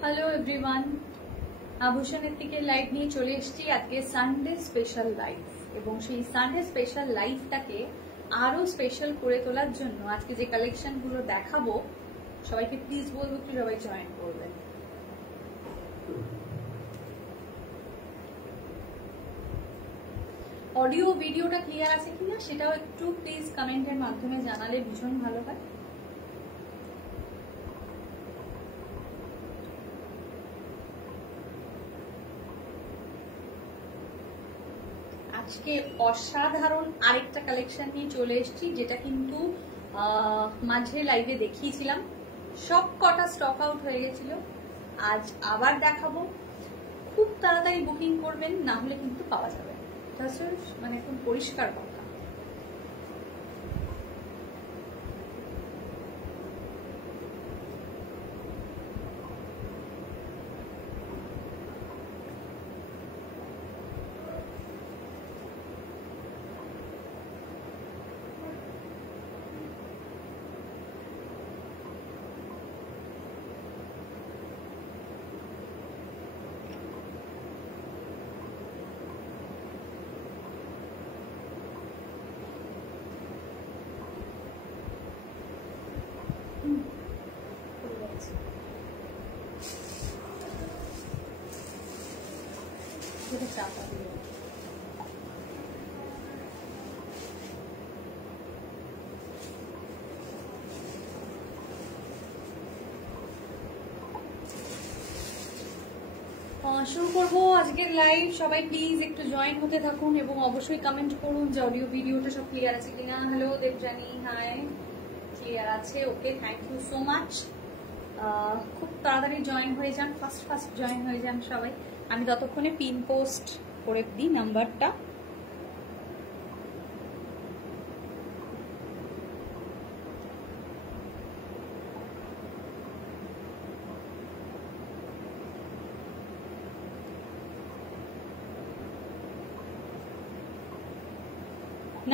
Hello everyone, আভূষণের থেকে live নিয়ে চলে এসেছি আজকে সানডে স্পেশাল লাইভ। এবং সেই সানডে স্পেশাল লাইভটাকে আরো স্পেশাল করে তোলার জন্য আজকে যে কালেকশনগুলো দেখাবো, সবাইকে প্লিজ বলবো একটু সবাই জয়েন করবেন। অডিও ভিডিওটা ক্লিয়ার আছে কিনা সেটাও একটু প্লিজ কমেন্টের মাধ্যমে জানালে ভীষণ ভালো হয়। আজকে অসাধারণ আরেকটা কালেকশন নিয়ে চলে এসেছি, যেটা কিন্তু মাঝে লাইভে দেখিয়েছিলাম, সব কটা স্টক আউট হয়ে গেছিল। আজ আবার দেখাবো, খুব তাড়াতাড়ি বুকিং করবেন, না হলে কিন্তু পাওয়া যাবে। মানে একদম পরিষ্কার কথা। চাপা দিয়ে শুরু করবো আজকের লাইভ। সবাই প্লিজ একটু জয়েন হতে থাকুন এবং অবশ্যই কমেন্ট করুন যে অডিও ভিডিওটা সব ক্লিয়ার আছে কিনা। হ্যালো দেবজানি, হাই, ক্লিয়ার আছে, ওকে, থ্যাংক ইউ সো মাচ। খুব তাড়াতাড়ি জয়েন হয়ে যান, ফার্স্ট জয়েন হয়ে যান সবাই। আমি ততক্ষণে পিন পোস্ট করে দিই নাম্বারটা।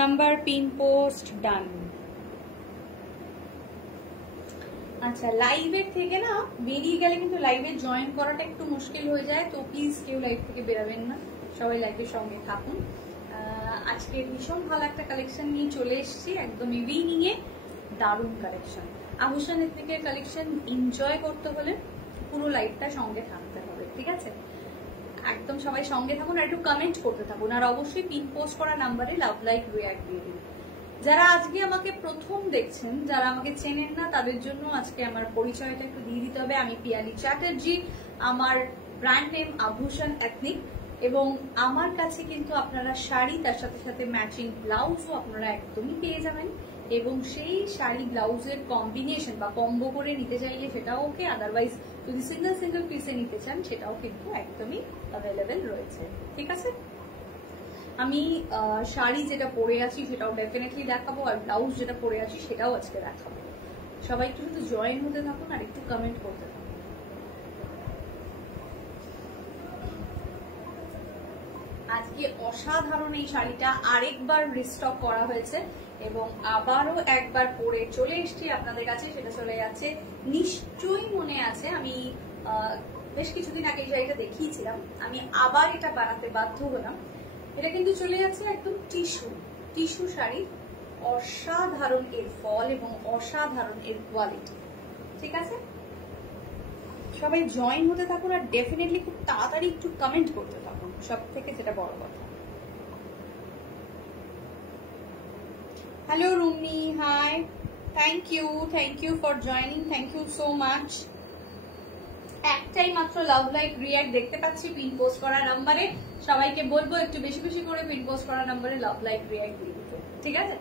নাম্বার পিন পোস্ট ডান। আচ্ছা, লাইভের থেকে না বেরিয়ে গেলে কিন্তু লাইভে জয়েন করাটা একটু মুশকিল হয়ে যায়, তো প্লিজ কেউ লাইভ থেকে বেরাবেন না, সবাই লাইভের সঙ্গে থাকুন। আজকে ভীষণ ভালো একটা কালেকশন নিয়ে চলে এসেছি, একদম ইভিনিং এ দারুণ কালেকশন। আভূষণের থেকে কালেকশন এনজয় করতে হলে পুরো লাইভটা সঙ্গে থাকতে হবে, ঠিক আছে? একদম সবাই সঙ্গে থাকুন আর একটু কমেন্ট করতে থাকুন, আর অবশ্যই পিন পোস্ট করা নাম্বারে লাভ লাইক রিঅ্যাক্ট দিয়ে দিন। যারা আজকে আমাকে প্রথম দেখছেন, যারা আমাকে চেনেন না, তাদের জন্য আজকে আমার পরিচয়টা একটু দিয়ে দিতে হবে। আমি পিয়ালি চ্যাটার্জি, আমার ব্র্যান্ড নেম আভূষণ এথনিক, এবং আমার কাছে কিন্তু আপনারা শাড়ি, তার সাথে সাথে ম্যাচিং ব্লাউজও আপনারা একদমই পেয়ে যাবেন। এবং সেই শাড়ি ব্লাউজের কম্বিনেশন বা কম্বো করে নিতে চাইলে সেটাও ওকে, আদারওয়াইজ যদি সিঙ্গেল পিসে নিতে চান সেটাও কিন্তু একদমই অ্যাভেলেবেল রয়েছে, ঠিক আছে? আমি শাড়ি যেটা পরে আছি সেটাও ডেফিনেটলি দেখাবো, আর ব্লাউজ যেটা পরে আছি সেটাও আজকে দেখাবো। সবাই একটু শুধু জয়েন হতে থাকুন আর একটু কমেন্ট করতে থাকুন। আজকে অসাধারণ এই শাড়িটা আরেকবার রিস্টক করা হয়েছে এবং আবারও একবার পরে চলে এসেছি আপনাদের কাছে। সেটা চলে যাচ্ছে, নিশ্চয়ই মনে আছে, আমি বেশ কিছুদিন আগে এই শাড়িটা দেখিয়েছিলাম, আমি আবার এটা বানাতে বাধ্য হলাম। এটা কিন্তু চলে যাচ্ছে একদম টিস্যু শাড়ি, অসাধারণ এর ফল এবং অসাধারণ এর কোয়ালিটি, ঠিক আছে? সবাই জয়েন হতে থাকুন আর ডেফিনেটলি খুব তাড়াতাড়ি একটু কমেন্ট করতে থাকুন, সব থেকে যেটা বড় কথা। Hello Rumi, hi, thank you for joining, thank you so much. একটাই মাত্র লাভ লাইক রিঅ্যাক্ট দেখতে পাচ্ছি পিন পোস্ট করা নাম্বারে, সবাইকে বলবো একটু বেশি বেশি করে পিন পোস্ট করা নাম্বারে লাভ লাইক রিঅ্যাক্ট দিয়ে দিতে, ঠিক আছে?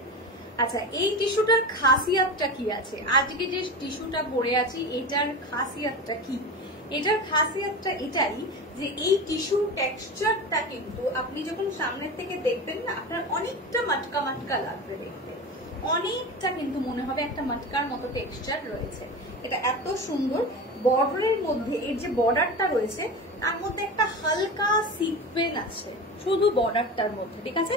আচ্ছা, এই টিস্যুটার খাসিয়াতটা কি আছে? আজকে যে টিস্যুটা পরে আছি এটার খাসিয়াতটা কি? এটার খাসিয়াতটা এটাই যে এই টিস্যুর টেক্সচারটা কিন্তু আপনি যখন সামনের থেকে দেখবেন না, আপনার অনেকটা মাটকা মাটকা লাগবে দেখতে, অনেকটা কিন্তু মনে হবে একটা মাটকার মতো টেক্সচার রয়েছে। এটা এত সুন্দর, বর্ডারের মধ্যে এর যে বর্ডারটা রয়েছে তার মধ্যে একটা হালকা সিকোয়েন্স আছে শুধু বর্ডারটার মধ্যে, ঠিক আছে?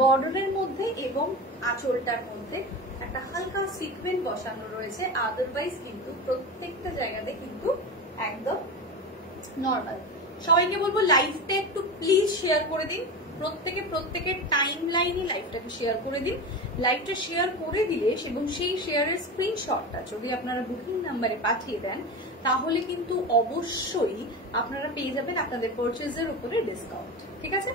বর্ডারের মধ্যে এবং আঁচলটার মধ্যে একটা হালকা সিকোয়েন্স বসানো রয়েছে, আদারওয়াইজ কিন্তু প্রত্যেকটা জায়গাতে কিন্তু একদম নর্মাল। সবাইকে বলবো লাইভটা একটু প্লিজ শেয়ার করে দিন, প্রত্যেকের টাইম লাইনে লাইভটাকে শেয়ার করে দিন। লাইভটা শেয়ার করে দিলে এবং সেই শেয়ারের স্ক্রিনশটটা যদি আপনারা বুকিং নাম্বারে পাঠিয়ে দেন তাহলে কিন্তু অবশ্যই আপনারা পেয়ে যাবেন আপনাদের পারচেজের উপরে ডিসকাউন্ট, ঠিক আছে?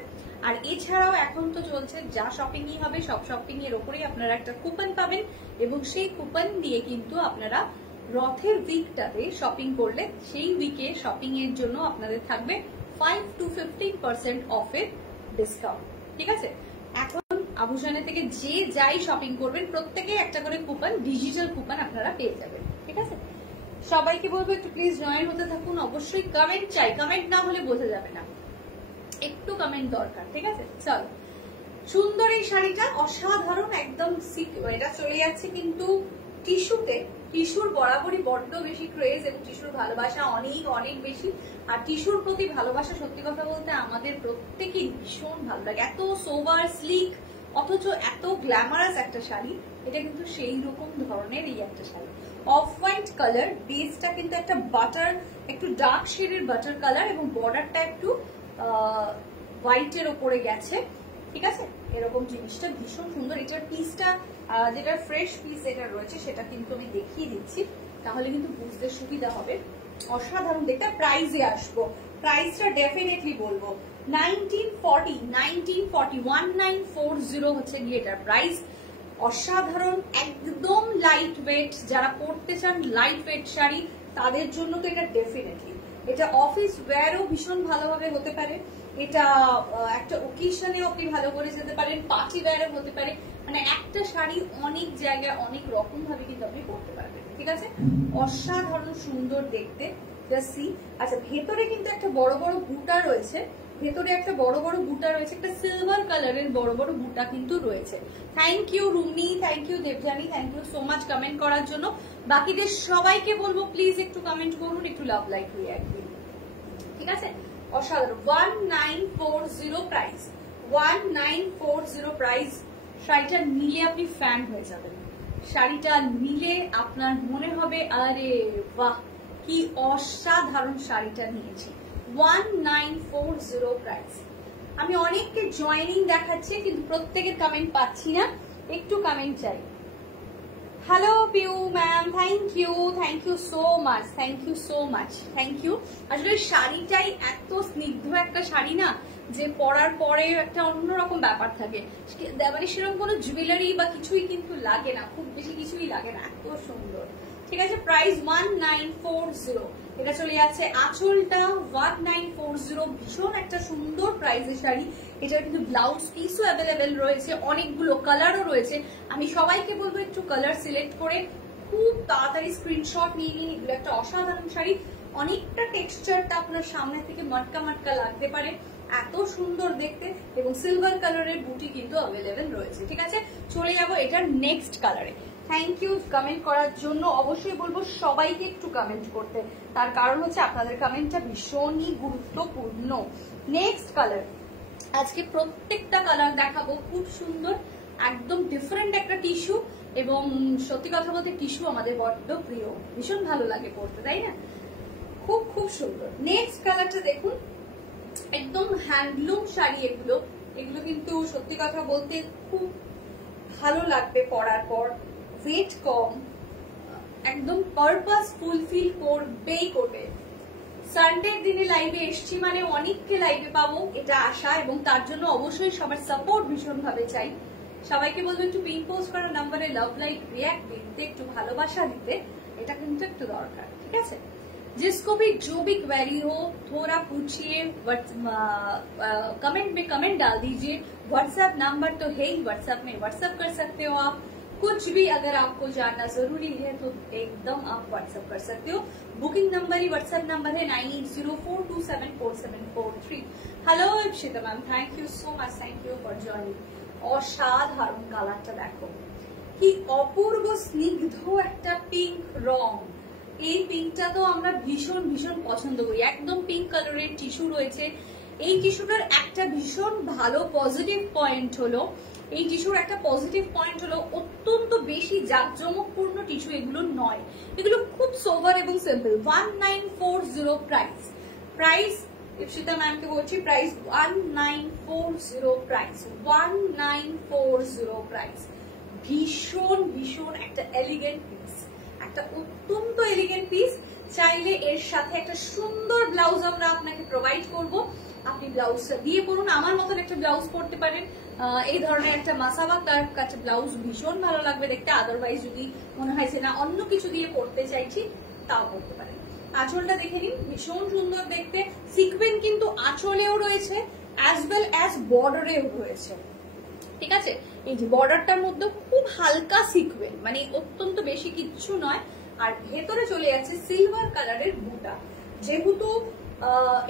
আর এছাড়াও এখন তো চলছে যা শপিংই হবে সব শপিং এর উপরেই আপনারা একটা কুপন পাবেন এবং সেই কুপন দিয়ে কিন্তু আপনারা রথের উইকটাতে শপিং করলে সেই উইকে শপিং এর জন্য আপনাদের থাকবে 5 to 15% অফের ডিসকাউন্ট, ঠিক আছে? এখন আভূষণের থেকে যে যাই শপিং করবেন প্রত্যেকে একটা করে কুপন, ডিজিটাল কুপন আপনারা পেয়ে যাবেন, ঠিক আছে? সবাইকে বলবো একটু প্লিজ জয়েন হতে থাকুন। অবশ্যই কমেন্ট চাই, কমেন্ট না হলে বোঝা যাবে না, একটু কমেন্ট দরকার, ঠিক আছে? চলো, সুন্দর এই শাড়িটা অসাধারণ একদম। এটা চলে যাচ্ছে কিন্তু টিস্যুতে। টিস্যুর বরাবরই বড্ড বেশি ক্রেজ এবং টিস্যুর ভালোবাসা অনেক অনেক বেশি। আর টিস্যুর প্রতি ভালোবাসা সত্যি কথা বলতে আমাদের প্রত্যেকেই ভীষণ ভালো লাগে। এত সোভার স্লিক অথচ এত গ্ল্যামারাস একটা শাড়ি, এটা কিন্তু সেই রকম ধরনের এই একটা শাড়ি। অফ হোয়াইট কালার, বেসটা কিন্তু একটা বাটার, একটু ডার্ক শেডের বাটার কালার এবং বর্ডারটা একটু হোয়াইটের ওপরে গেছে, ঠিক আছে? এরকম জিনিসটা ভীষণ সুন্দর। এটার পিসটা যেটা ফ্রেশ পিস এটা রয়েছে সেটা কিন্তু আমি দেখিয়ে দিচ্ছি, তাহলে কিন্তু বুঝতে সুবিধা হবে। অসাধারণ দেখতে। প্রাইসে আসবো, প্রাইসটা ডেফিনেটলি বলবো 1940 হচ্ছে গিয়ে এটার প্রাইস। অসাধারণ, একদম লাইট ওয়েট। যারা পরতে চান লাইট ওয়েট শাড়ি তাদের জন্য তো এটা ডেফিনেটলি। এটা অফিস ওয়্যারও ভীষণ ভালোভাবে হতে পারে, এটা একটা ওকেশনেও আপনি ভালো করে যেতে পারেন, পার্টি ওয়্যারও হতে পারে। মানে একটা শাড়ি অনেক জায়গায় অনেক রকম ভাবে কিন্তু আপনি পরতে পারবেন, ঠিক আছে? অসাধারণ সুন্দর দেখতে। আচ্ছা, ভেতরে কিন্তু একটা বড় বড় বুটা রয়েছে, ভেতরে একটা বড় বড় বুটা রয়েছে, একটা সিলভার কালারের বড় বড় বুটা কিন্তু রয়েছে। Thank you Rumi, thank you Debjani, thank you so much comment করার জন্য। বাকিদের সবাইকে বলবো প্লিজ একটু কমেন্ট করুন, একটু লাভ লাইক রিঅ্যাক্ট দিন, ঠিক আছে? অসাধারণ। 1940 প্রাইস, 1940 প্রাইস। শাড়িটা নিলে আপনি ফ্যান হয়ে যাবেন। শাড়িটা নিলে আপনার মনে হবে আরে বাহ কি অসাধারণ শাড়িটা নিয়েছি। 1940 প্রাইস। আমি অনেককে জয়েনিং দেখাচ্ছি কিন্তু প্রত্যেকের কমেন্ট পাচ্ছি না, একটু কমেন্ট চাই। Hello Piu ma'am, thank you so much, thank you so much, thank you. আসলে শাড়িটাই এত স্নিগ্ধ একটা শাড়ি না যে পরার পরে একটা অন্যরকম ব্যাপার থাকে, মানে সেরকম কোনো জুয়েলারি বা কিছুই কিন্তু লাগে না, খুব বেশি কিছুই লাগে না, এত সুন্দর, ঠিক আছে? প্রাইস 1940। এটা চলে যাচ্ছে আঁচলটা 1940। ভীষণ একটা সুন্দর প্রাইসের শাড়ি। এটার কিন্তু ব্লাউজ পিসও অ্যাভেলেবেল রয়েছে, অনেকগুলো কালারও রয়েছে। আমি সবাইকে বলবো একটু কালার সিলেক্ট করে খুব তাড়াতাড়ি স্ক্রিনশট নিয়ে নিন। এগুলো একটা অসাধারণ শাড়ি। অনেকটা টেক্সচারটা আপনার সামনে থেকে মটকা মটকা লাগতে পারে, এত সুন্দর দেখতে। এবং সিলভার কালারের বুটি কিন্তু অ্যাভেলেবেল রয়েছে, ঠিক আছে? চলে যাবো এটার নেক্সট কালারে। থ্যাংক ইউ কমেন্ট করার জন্য। অবশ্যই বলবো সবাইকে একটু কমেন্ট করতে, তার কারণ হচ্ছে আপনাদের কমেন্টটা ভীষণই গুরুত্বপূর্ণ। নেক্সট কালার, আজকে প্রত্যেকটা কালার দেখাবো খুব সুন্দর, একদম ডিফারেন্ট একটা টিস্যু। এবং সত্যি কথা বলতে টিস্যু আমাদের বড্ড প্রিয়, ভীষণ ভালো লাগে পড়তে, তাই না? খুব খুব সুন্দর। নেক্সট কালারটা দেখুন, একদম হ্যান্ডলুম শাড়ি এগুলো। এগুলো কিন্তু সত্যি কথা বলতে খুব ভালো লাগবে পরার পর, ওয়েট কম, একদম পারপাস ফুলফিল করবেই করবে। সানডের দিনে লাইভে এসছি মানে অনেককে লাইভে পাবো এটা আশা, এবং তার জন্য অবশ্যই সবার সাপোর্ট ভীষণ ভাবে চাই। সবাইকে বলবো একটু পিন পোস্ট করার নাম্বারে লাভ লাইক রিঅ্যাক্ট দিতে, একটু ভালোবাসা দিতে, এটা কিন্তু একটু দরকার, ঠিক আছে? जिसको भी जो भी क्वेरी हो थोड़ा पूछिए, कमेंट में कमेंट डाल दीजिए। व्हाट्सएप नंबर तो है ही, व्हाट्सएप में व्हाट्सएप कर सकते हो आप। कुछ भी अगर आपको जानना जरूरी है तो एकदम आप व्हाट्सएप कर सकते हो। बुकिंग नंबर ही व्हाट्सएप नंबर है 9804274743। Hello Ipsita ma'am, thank you so much, thank you for joining. অসাধারণ কালারটা দেখো, কি অপূর্ব স্নিগ্ধ একটা পিঙ্ক রং। এই পিঙ্কটা তো আমরা ভীষণ ভীষণ পছন্দ করি। একদম পিঙ্ক কালারের টিস্যু রয়েছে। এই টিস্যুটার একটা ভীষণ ভালো পজিটিভ পয়েন্ট হলো, এই টিস্যুর একটা পজিটিভ পয়েন্ট হলো অত্যন্ত বেশি জাঁকজমকপূর্ণ টিস্যু এগুলো নয়, এগুলো খুব সোভার এবং সিম্পল। 1940 প্রাইস। প্রাইস ইপসিতা ম্যামকে বলছি, প্রাইস 1940, প্রাইস 1940 প্রাইস। ভীষণ ভীষণ একটা এলিগেন্ট পিস, একটা অত্যন্ত এলিগেন্ট পিস। চাইলে এর সাথে একটা সুন্দর ব্লাউজ আমরা আপনাকে প্রোভাইড করব, আপনি ব্লাউজটা দিয়ে পরুন। আমার মতন একটা ব্লাউজ পরতে পারেন, এই ধরনের একটা মাসাবা কার্ভ কাট ব্লাউজ ভীষণ ভালো লাগবে দেখতে। আদারওয়াইজ যদি মনে হয় যে না অন্য কিছু দিয়ে পরতে চাইছি, তাও পরতে পারেন। আঁচলটা দেখে নিন, ভীষণ সুন্দর দেখতে। সিকোয়েন্স কিন্তু আঁচলেও রয়েছে অ্যাজ ওয়েল অ্যাজ বর্ডারেও রয়েছে, ঠিক আছে। এই যে বর্ডারটার মধ্যে খুব হালকা সিকোয়েন্স, মানে অত্যন্ত বেশি কিচ্ছু নয়। আর ভেতরে চলে যাচ্ছে সিলভার কালারের বুটা। যেহেতু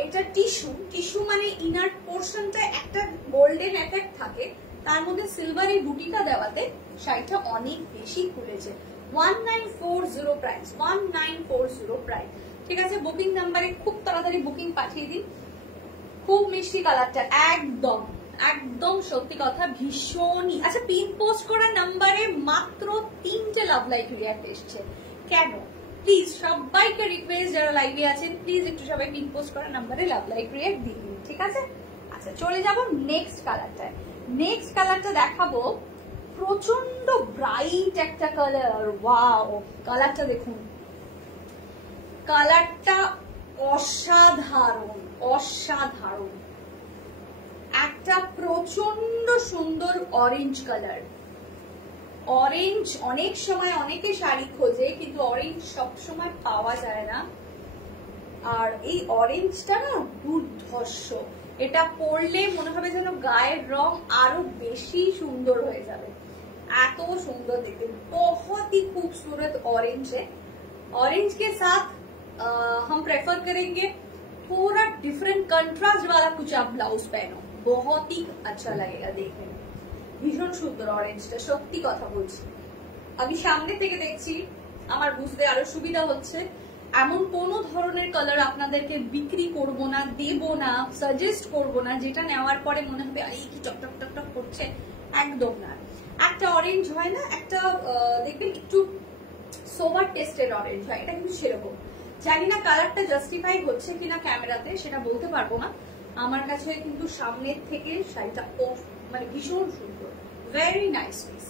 এটা টিস্যু মানে ইনার পোর্শনটা একটা গোল্ডেন এফেক্ট থাকে, তার মধ্যে সিলভার এই বুটিটা দেওয়াতে শাড়িটা অনেক বেশি খুলেছে। 1940 প্রাইস, 1940 প্রাইস, ঠিক আছে। বুকিং নাম্বারে খুব তাড়াতাড়ি বুকিং পাঠিয়ে দিন। খুব মিষ্টি কালারটা, একদম একদম সত্যি কথা, ভীষণই। আচ্ছা, পিন পোস্ট করা নাম্বারে মাত্র 3টে লাভ লাইক রিঅ্যাক্ট এসছে, কেন? প্লিজ সবাইকে রিকোয়েস্ট, যারা লাইভে আছেন প্লিজ একটু সবাই পিন পোস্ট করা নাম্বারে লাভ লাইক রিঅ্যাক্ট দিয়ে দিন, ঠিক আছে। আচ্ছা, চলে যাব নেক্সট কালারটায়। নেক্সট কালারটা দেখাবো, প্রচন্ড ব্রাইট একটা কালার। ওয়াও, কালারটা দেখুন, কালারটা অসাধারণ অসাধারণ, একটা প্রচন্ড সুন্দর অরেঞ্জ কালার। অরেঞ্জ অনেক সময় অনেকে শাড়ি খোঁজে, কিন্তু অরেঞ্জ সবসময় পাওয়া যায় না। আর এই অরেঞ্জটা না দুর্ধর্ষ, এটা পরলে মনে হবে যেন গায়ের রং আরো বেশি সুন্দর হয়ে যাবে, এত সুন্দর দেখতে। बहुत ही खूबसूरत ऑरेंज है। ऑरेंज के साथ हम प्रेफर करेंगे थोड़ा डिफरेंट कंट्रास्ट वाला कुछ आप ब्लाउज पहनो, बहुत ही अच्छा लगेगा देखने में। ভীষণ সুন্দর অরেঞ্জটা, সত্যি কথা বলছি। আমি সামনে থেকে দেখছি, আমার বুঝতে আরো সুবিধা হচ্ছে। এমন কোন ধরনের কালার আপনাদেরকে বিক্রি করব না, দেব না, সাজেস্ট করব না যেটা নেওয়ার পরে মনে হবে এই কি টকটক টকটক করছে, একদম না। একটা অরেঞ্জ হয় না, একটা দেখবেন একটু সোভার টেস্টের অরেঞ্জ হয়, এটা কিন্তু সেরকম। জানি না কালারটা জাস্টিফাই হচ্ছে কিনা ক্যামেরাতে, সেটা বলতে পারবো না। আমার কাছে কিন্তু সামনের থেকে শাড়িটা মানে ভীষণ সুন্দর, वेरी नाइस पीस,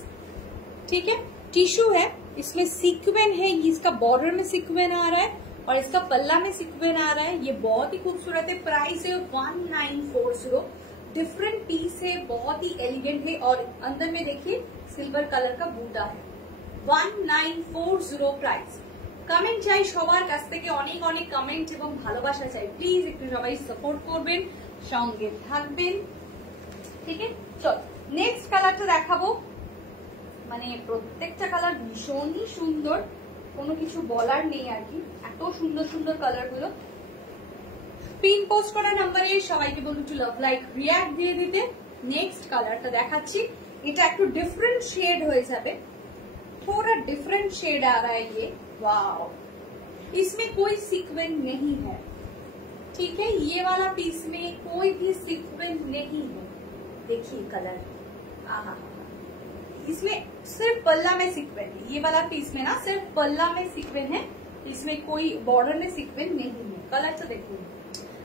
ठीक है। टिश्यू है, इसमें सीक्वेंस है, इसका बॉर्डर में सीक्वेंस आ रहा है और इसका पल्ला में सीक्वेंस आ रहा है। ये बहुत ही खूबसूरत है। प्राइस है 1940। डिफरेंट पीस है, बहुत ही एलिगेंट है और अंदर में देखिए सिल्वर कलर का बूटा है। 1940 प्राइस। कमेंट চাই সবার কাছ থেকে, অনেক অনেক কমেন্ট এবং ভালোবাসা চাই। প্লিজ একটু সবাই সাপোর্ট করবেন, সঙ্গে থাকবেন, ঠিক আছে। চলো নেক্সট কালারটা দেখাবো। মানে প্রত্যেকটা কালার ভীষণই সুন্দর, কোনো কিছু বলার নেই আর কি, এত সুন্দর সুন্দর কালার গুলো। পিন পোস্ট করা নাম্বারে সবাইকে বলুন একটু লাভ লাইক রিঅ্যাক্ট দিয়ে দিতে। নেক্সট কালারটা দেখাচ্ছি, এটা একটু ডিফারেंट शेड হয়ে যাবে, थोड़ा डिफरेंट शेड आ रहा है ये। वाओ, इसमें कोई सीक्वेंस नहीं है, ठीक है। ये वाला पीस में कोई भी सीक्वेंस नहीं है। देखिए कलर, आहा, इसमें सिर्फ पल्ला में सीक्वेंस है। ये वाला पीस में ना सिर्फ पल्ला में सीक्वेंस है, इसमें कोई बॉर्डर में सीक्वेंस नहीं है। कलर तो देखिए,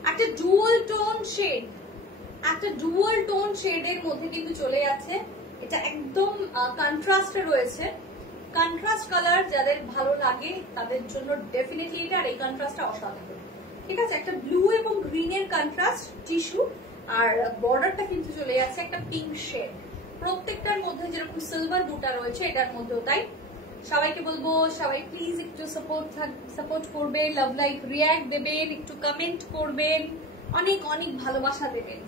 একটা ডুয়াল টোন শেড, একটা ডুয়াল টোন শেডের মধ্যে কিন্তু চলে যাচ্ছে। এটা একদম কন্ট্রাস্টে রয়েছে। কন্ট্রাস্ট কালার যাদের ভালো লাগে তাদের জন্য ডেফিনেটলি এটা, আর এই কন্ট্রাস্টটা অসাধারণ, ঠিক আছে। একটা ব্লু এবং গ্রিনের কন্ট্রাস্ট টিস্যু, আর বর্ডারটা কিন্তু চলে যাচ্ছে একটা পিঙ্ক শেড। প্রত্যেকটার মধ্যে যেরকম সিলভার বুটা রয়েছে, এটার মধ্যেও তাই। সবাইকে বলবো সবাই প্লিজ একটু সাপোর্ট করবেন, লাভ লাইক রিঅ্যাক্ট দেবেন, একটু কমেন্ট করবেন, অনেক অনেক ভালোবাসা দেবেন,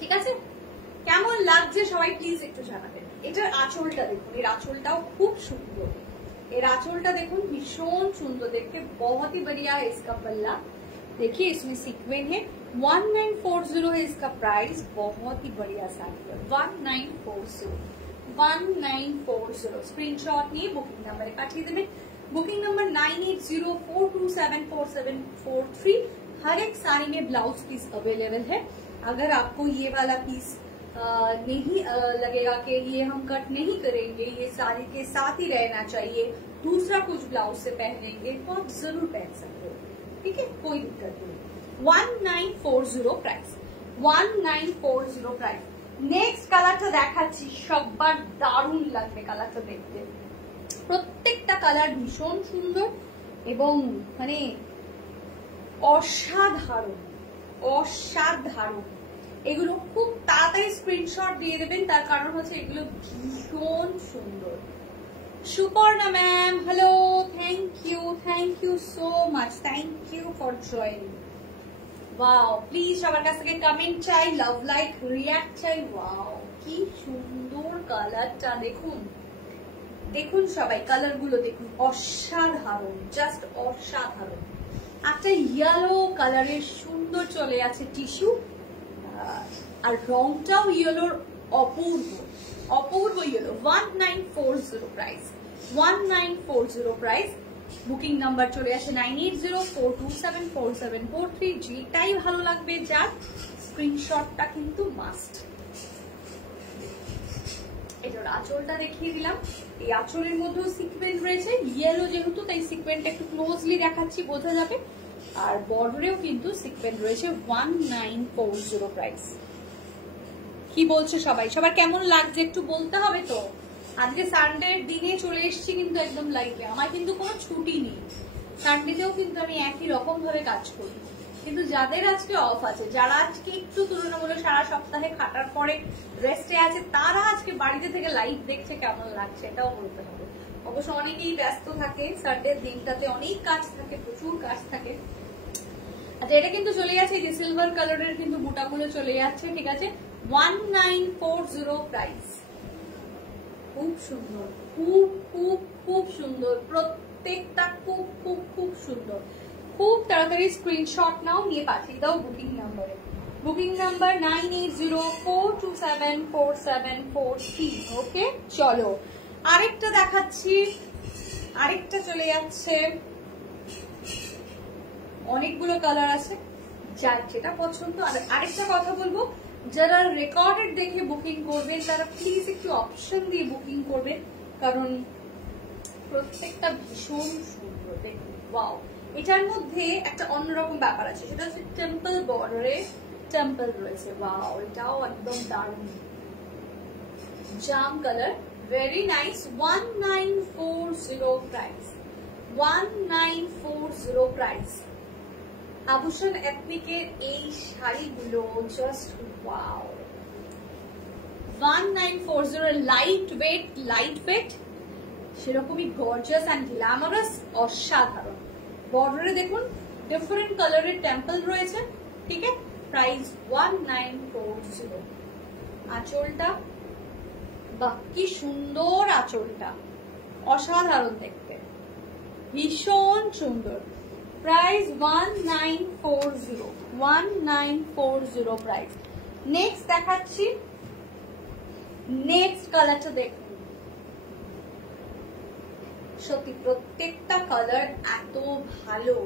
ঠিক আছে। কেমন লাগছে সবাই প্লিজ একটু জানাবেন। এটার আঁচলটা দেখুন, এর আঁচলটাও খুব সুন্দর। এর আঁচলটা দেখুন, ভীষণ সুন্দর দেখতে, बहुत ही बढ़िया है इसका पल्ला। देखिए इसमें सीक्वेंस है। 1940 है इसका प्राइस, बहुत ही बढ़िया साड़ी है। 1940 स्क्रीनशॉट নিয়ে বুকিং নাম্বারে পাঠিয়ে দেবেন। Booking number 9804274743। हर एक साड़ी में ब्लाउज पीस अवेलेबल है। अगर आपको ये वाला पीस नहीं लगेगा कि ये हम कट नहीं करेंगे, ये साड़ी के साथ ही रहना चाहिए, दूसरा कुछ ब्लाउज से पहनेंगे, तो आप जरूर पहन सकते हो। ठीक है, कोई दिक्कत नहीं। 1940 प्राइस, 1940 प्राइस। নেক্সট কালারটা দেখাচ্ছি, সবার দারুণ লাগবে কালারটা দেখতে। প্রত্যেকটা কালার ভীষণ সুন্দর এবং মানে অসাধারণ অসাধারণ। এগুলো খুব তাড়াতাড়ি স্ক্রিনশট দিয়ে দেবেন, তার কারণ হচ্ছে এগুলো ভীষণ সুন্দর। Suparna ma'am, hello, thank you so much, thank you for joining. Wow, please সবার কাছ থেকে কমেন্ট চাই, লাভ লাইক রিয়াক্ট চাই। ওয়াও, কি সুন্দর কালারটা, দেখুন দেখুন সবাই, কালার গুলো দেখুন, অসাধারণ, জাস্ট অসাধারণ। একটা ইয়েলো কালারের সুন্দর চলে আছে টিস্যু, আর রংটাও ইয়েলোর অপূর্ব অপূর্ব yellow. 1940 price, 1940 price. Booking number চলে আসে 9804274743। যেটাই ভালো লাগবে যার স্ক্রিনশটটা কিন্তু মাস্ট। এটার আঁচলটা দেখিয়ে দিলাম, এই আঁচলের মধ্যেও সিকোয়েন্স রয়েছে, ইয়েলো যেহেতু তাই সিকোয়েন্সটা একটু ক্লোজলি দেখাচ্ছি, বোঝা যাবে। আর বর্ডারেও কিন্তু সিকোয়েন্স রয়েছে। 1940 প্রাইস। কি বলছো সবাই, সবার কেমন লাগছে একটু বলতে হবে তো। আজকে সানডের দিনে চলে এসেছি কিন্তু একদম লাইভে, আমার কিন্তু কোনো ছুটি নেই, সানডেতেও কিন্তু আমি একই রকম ভাবে কাজ করি। কিন্তু যাদের আজকে অফ আছে, যারা আজকে একটু তুলনামূলক সারা সপ্তাহে খাটার পরে রেস্টে আছে, তারা আজকে বাড়িতে থেকে লাইভ দেখছে, কেমন লাগছে এটাও বলতে হবে। অবশ্য অনেকেই ব্যস্ত থাকে, সানডের দিনটাতে অনেক কাজ থাকে, প্রচুর কাজ থাকে। আচ্ছা, এটা কিন্তু চলে যাচ্ছে, এই যে সিলভার কালারের কিন্তু বুটাগুলো চলে যাচ্ছে, ঠিক আছে। 1940 প্রাইস। খুব সুন্দর, খুব খুব খুব সুন্দর, প্রত্যেকটা খুব খুব খুব সুন্দর। খুব তাড়াতাড়ি স্ক্রিনশট নাও, নিয়ে পাঠিয়ে দাও বুকিং নাম্বারে। Booking number 9804274743। ওকে, চলো আরেকটা দেখাচ্ছি, আরেকটা চলে যাচ্ছে। অনেকগুলো কালার আছে, যার যেটা পছন্দ। আর আরেকটা কথা বলবো, যারা রেকর্ডেড দেখে বুকিং করবেন তারা প্লিজ একটু অপশন দিয়ে বুকিং করবেন, কারণ প্রত্যেকটা ভীষণ সুন্দর। দেখুন, ওয়াও, এটার মধ্যে একটা অন্যরকম ব্যাপার আছে, সেটা হচ্ছে টেম্পল বর্ডারে টেম্পল রয়েছে। ওয়াও, এটাও একদম দারুণ, জাম colour, very nice. 1940 price, 1940 price. Abhushan এথনিকের এই শাড়িগুলো জাস্ট ওয়াও। 1940, লাইট ওয়েট, সেরকমই গর্জিয়াস অ্যান্ড গ্ল্যামারাস, অসাধারণ। বর্ডারে দেখুন ডিফারেন্ট কালারের টেম্পল রয়েছে, ঠিক আছে। প্রাইস 1940। আঁচলটা, বাহ কি সুন্দর আঁচলটা, অসাধারণ দেখতে, ভীষণ সুন্দর। Price 1940, 1940 price. নেক্সট দেখাচ্ছি, নেক্সট কালারটা দেখুন। সত্যি প্রত্যেকটা কালার এত ভালো,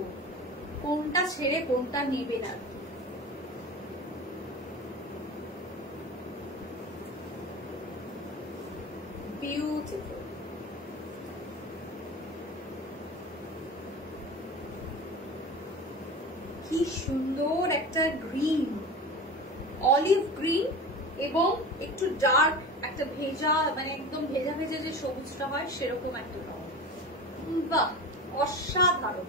কোনটা ছেড়ে কোনটা নেবে না। বিউটিফুল, কি সুন্দর একটা গ্রিন, অলিভ গ্রিন এবং একটু ডার্ক একটা ভেজা, মানে একদম ভেজা ভেজা যে সবুজটা হয় সেরকম একটা রং। বাহ, অসাধারণ।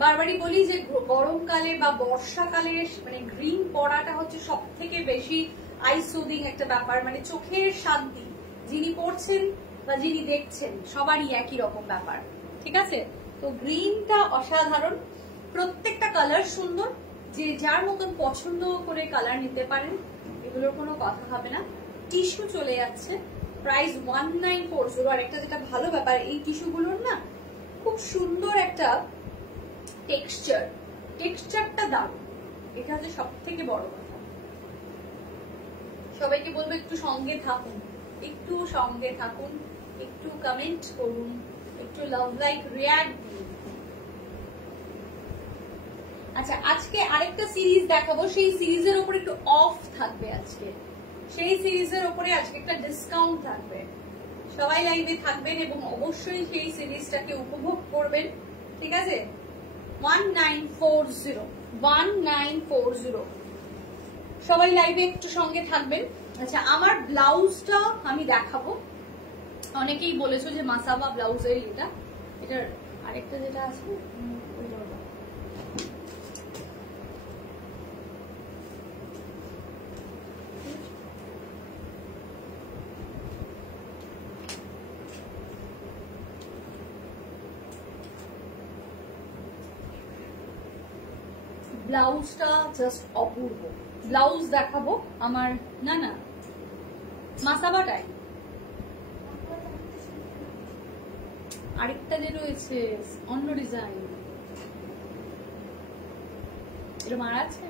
বারবারই বলি যে গরমকালে বা বর্ষাকালে মানে গ্রিন পরাটা হচ্ছে সব থেকে বেশি আই সুদিং একটা ব্যাপার, মানে চোখের শান্তি। যিনি পড়ছেন বা যিনি দেখছেন সবারই একই রকম ব্যাপার, ঠিক আছে। তো গ্রিনটা অসাধারণ, প্রত্যেকটা কালার সুন্দর, যে যার মতন পছন্দ করে কালার নিতে পারেন, এগুলোর কোনো কথা হবে না। টিস্যু চলে যাচ্ছে, প্রাইস 1940। আর একটা যেটা ভালো ব্যাপার, এই টিস্যুগুলোর না খুব সুন্দর একটা টেক্সচারটা দারুণ, এটা হচ্ছে সব থেকে বড় কথা। সবাইকে বলবো একটু সঙ্গে থাকুন, একটু সঙ্গে থাকুন, একটু কমেন্ট করুন, একটু লাভ লাইক রিয়াক্ট দিন। আচ্ছা, আজকে আরেকটা সিরিজ দেখাবো, সেই সিরিজের উপর একটু অফ থাকবে আজকে, সেই সিরিজের উপরে আজকে একটা ডিসকাউন্ট থাকবে। সবাই লাইভে থাকবেন এবং অবশ্যই সেই সিরিজটাকে উপভোগ করবেন, ঠিক আছে। 1940 সবাই লাইভে একটু সঙ্গে থাকবেন। আচ্ছা, আমার ব্লাউজটা আমি দেখাবো। অনেকেই বলেছো যে মাসাবা ব্লাউজের এটার আরেকটা যেটা আছে ব্লাউজটা জাস্ট অপূর্ব। ব্লাউজ দেখাবো আমার, না না মাসাবাটাই আরেকটা যে রয়েছে অন্য ডিজাইন, এটা মারা আছে।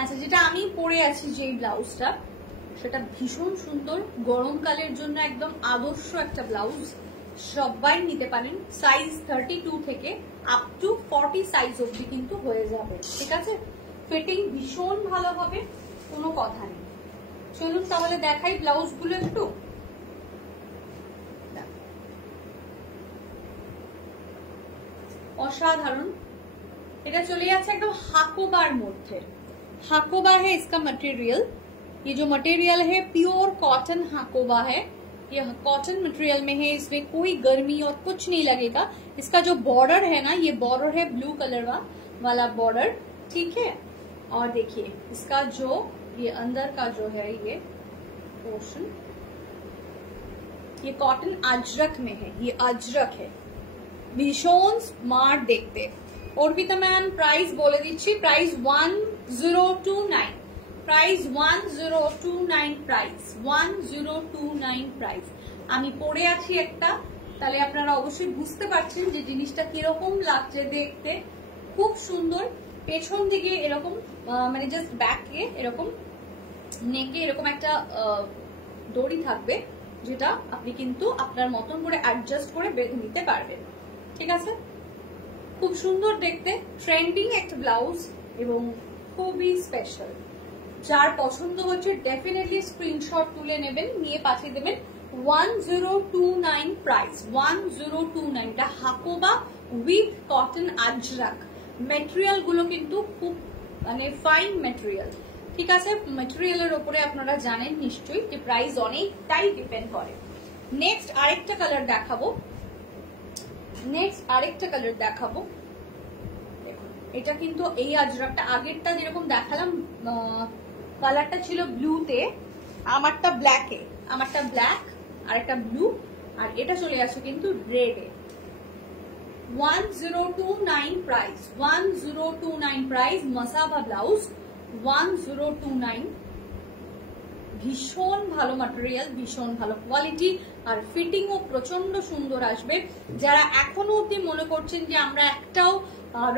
আচ্ছা, যেটা আমি পরে আছি যে ব্লাউজটা, সেটা ভীষণ সুন্দর, গরমকালের জন্য একদম আদর্শ একটা ব্লাউজ। সবাই নিতে পারেন, সাইজ 32 থেকে আপ টু 40 সাইজ অবধি কিন্তু হয়ে যাবে। ঠিক আছে, ফিটিং ভীষণ ভালো হবে, কোনো কথা নেই। চলুন তাহলে দেখাই ব্লাউজ গুলো একটু। অসাধারণ, এটা चले যাচ্ছে एकदम हाकोबार মধ্যে। हाकोबा है इसका मटेरियल, ये जो मटेरियल है प्योर कॉटन हाकोबा है, ये कॉटन मटेरियल में है, इसमें कोई गर्मी और कुछ नहीं लगेगा। इसका जो बॉर्डर है ना, ये बॉर्डर है ब्लू कलर वाला बॉर्डर, ठीक है। और देखिए इसका जो ये अंदर का जो है ये पोर्शन, ये कॉटन अजरक में है, ये अजरक है, भीषण स्मार्ट देखते। अर्पिता मैम प्राइस बोले दीजिए, प्राइस 1029, प्राइस 1029, प्राइस 1029 प्राइस। আমি পরে আছি একটা, তাহলে আপনারা অবশ্যই বুঝতে পারছেন যে জিনিসটা কিরকম লাগছে দেখতে। খুব সুন্দর, পেছন দিকে এরকম মানে জাস্ট ব্যাকে এরকম নেকে এরকম একটা দড়ি থাকবে, যেটা আপনি কিন্তু আপনার মতন করে অ্যাডজাস্ট করে বেঁধে নিতে পারবেন। ঠিক আছে, খুব সুন্দর দেখতে, ট্রেন্ডিং একটা ব্লাউজ এবং খুবই স্পেশাল। যার পছন্দ হচ্ছে ডেফিনেটলি স্ক্রিনশট তুলে নেবেন, নিয়ে পাঠিয়ে দেবেন। 1029 প্রাইস, 1029। এটা Hakoba with cotton Ajrak. Material গুলো কিন্তু খুব মানে ফাইন মেটেরিয়াল। ঠিক আছে, মেটেরিয়ালের উপরে আপনারা জানেন নিশ্চয়ই যে প্রাইস অনেকটাই ডিপেন্ড করে। নেক্সট আরেকটা কালার দেখাবো, দেখুন এটা কিন্তু এই আজরাকটা, আগেরটা যেরকম দেখালাম কালারটা ছিল ব্লুতে, আমারটা ব্ল্যাকে, আমারটা ব্ল্যাক আর একটা ব্লু, আর এটা চলে আসছে কিন্তু রেডে। 1029 প্রাইস, 1029 প্রাইস, মাসাবা ব্লাউজ 1029। ভীষণ ভালো ম্যাটেরিয়াল, ভীষণ ভালো কোয়ালিটি, আর ফিটিংও প্রচন্ড সুন্দর আসবে। যারা এখনো অব্দি মনে করছেন যে আমরা একটাও